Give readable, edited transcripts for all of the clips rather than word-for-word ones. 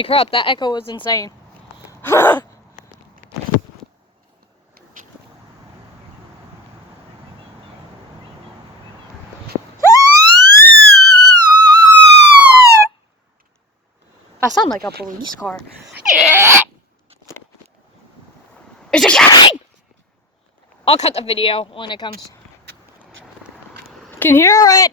Holy crap, that echo was insane. I sound like a police car. It's a train! I'll cut the video when it comes. Can hear it.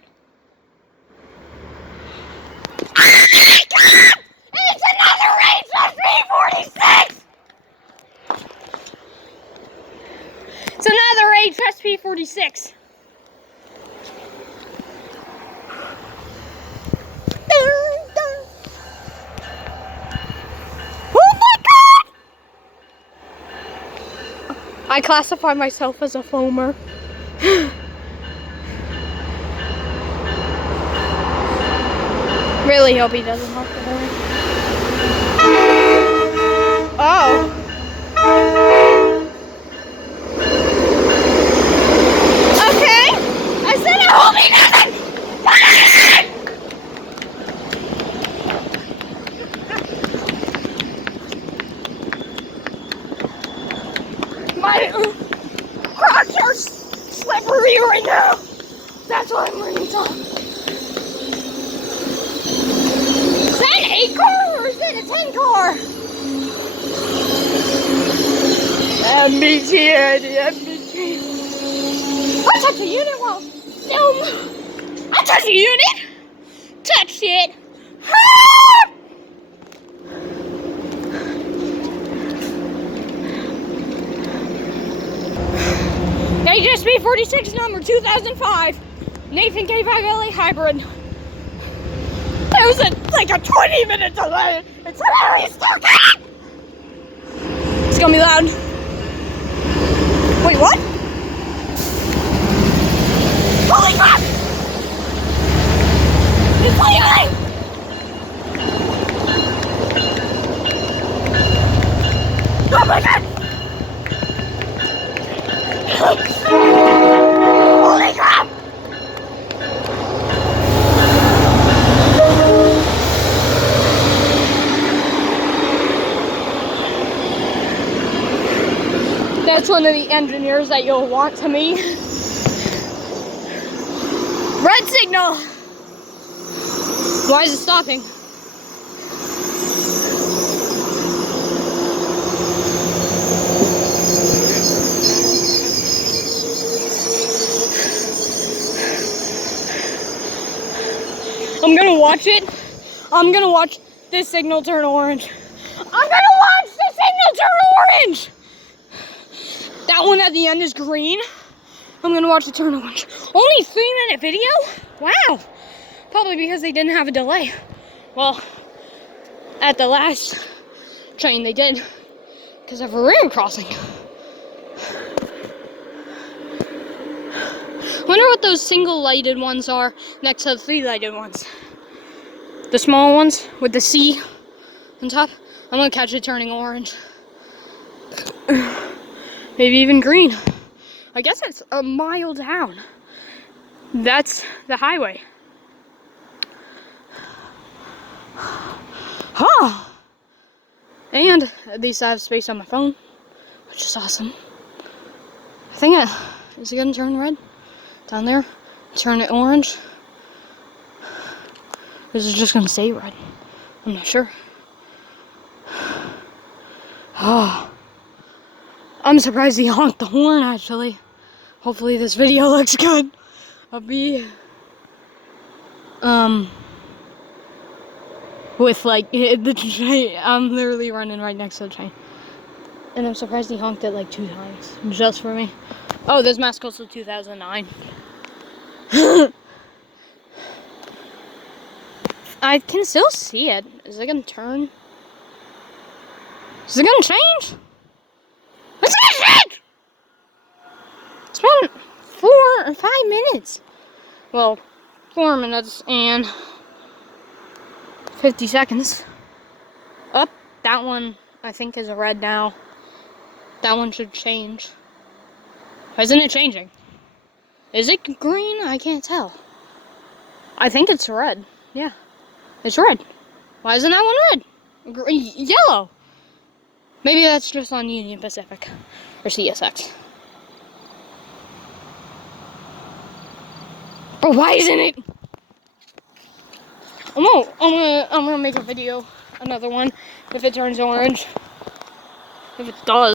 It's another HSP46! It's another HSP46. I classify myself as a foamer. Really hope he doesn't honk the horn. Oh. Okay. I said I hope he doesn't. My Crocs are slippery right now. That's why I'm running top. Is that an 8 car or is it a 10 car? MBT. I touched the unit while film. I touched the unit. Touched it. HSP46 number 2005 Nathan K. LA hybrid. There was like a 20-minute delay. It's hilarious. It's gonna be loud. Wait, what? Holy crap! It's leaving! Oh my god! Holy crap! That's one of the engineers that you'll want to meet. Red signal! Why is it stopping? I'm gonna watch it. I'm gonna watch this signal turn orange. I'm gonna watch the signal turn orange! That one at the end is green. I'm gonna watch it turn orange. Only 3-minute video? Wow. Probably because they didn't have a delay. Well, at the last train they did because of a river crossing. Wonder what those single lighted ones are next to the 3 lighted ones. The small ones with the C on top. I'm gonna catch it turning orange. Maybe even green. I guess it's a mile down. That's the highway. Huh. And at least I have space on my phone, which is awesome. I think is it gonna turn red? Down there? Turn it orange? Or is it just gonna stay red? I'm not sure. Oh. I'm surprised he honked the horn, actually. Hopefully this video looks good. I'll be, with, like, the train. I'm literally running right next to the train. And I'm surprised he honked it, like, 2 times. Just for me. Oh, this mask goes to 2009. I can still see it. Is it gonna turn? Is it gonna change? It's gonna change! It's been 4 or 5 minutes. Well, 4 minutes and 50 seconds. Up, that one I think is a red now. That one should change. Isn't it changing? Is it green? I can't tell. I think it's red. Yeah, it's red. Why isn't that one red? Yellow. Maybe that's just on Union Pacific or CSX. But why isn't it? I'm gonna make a video, another one, if it turns orange. If it does.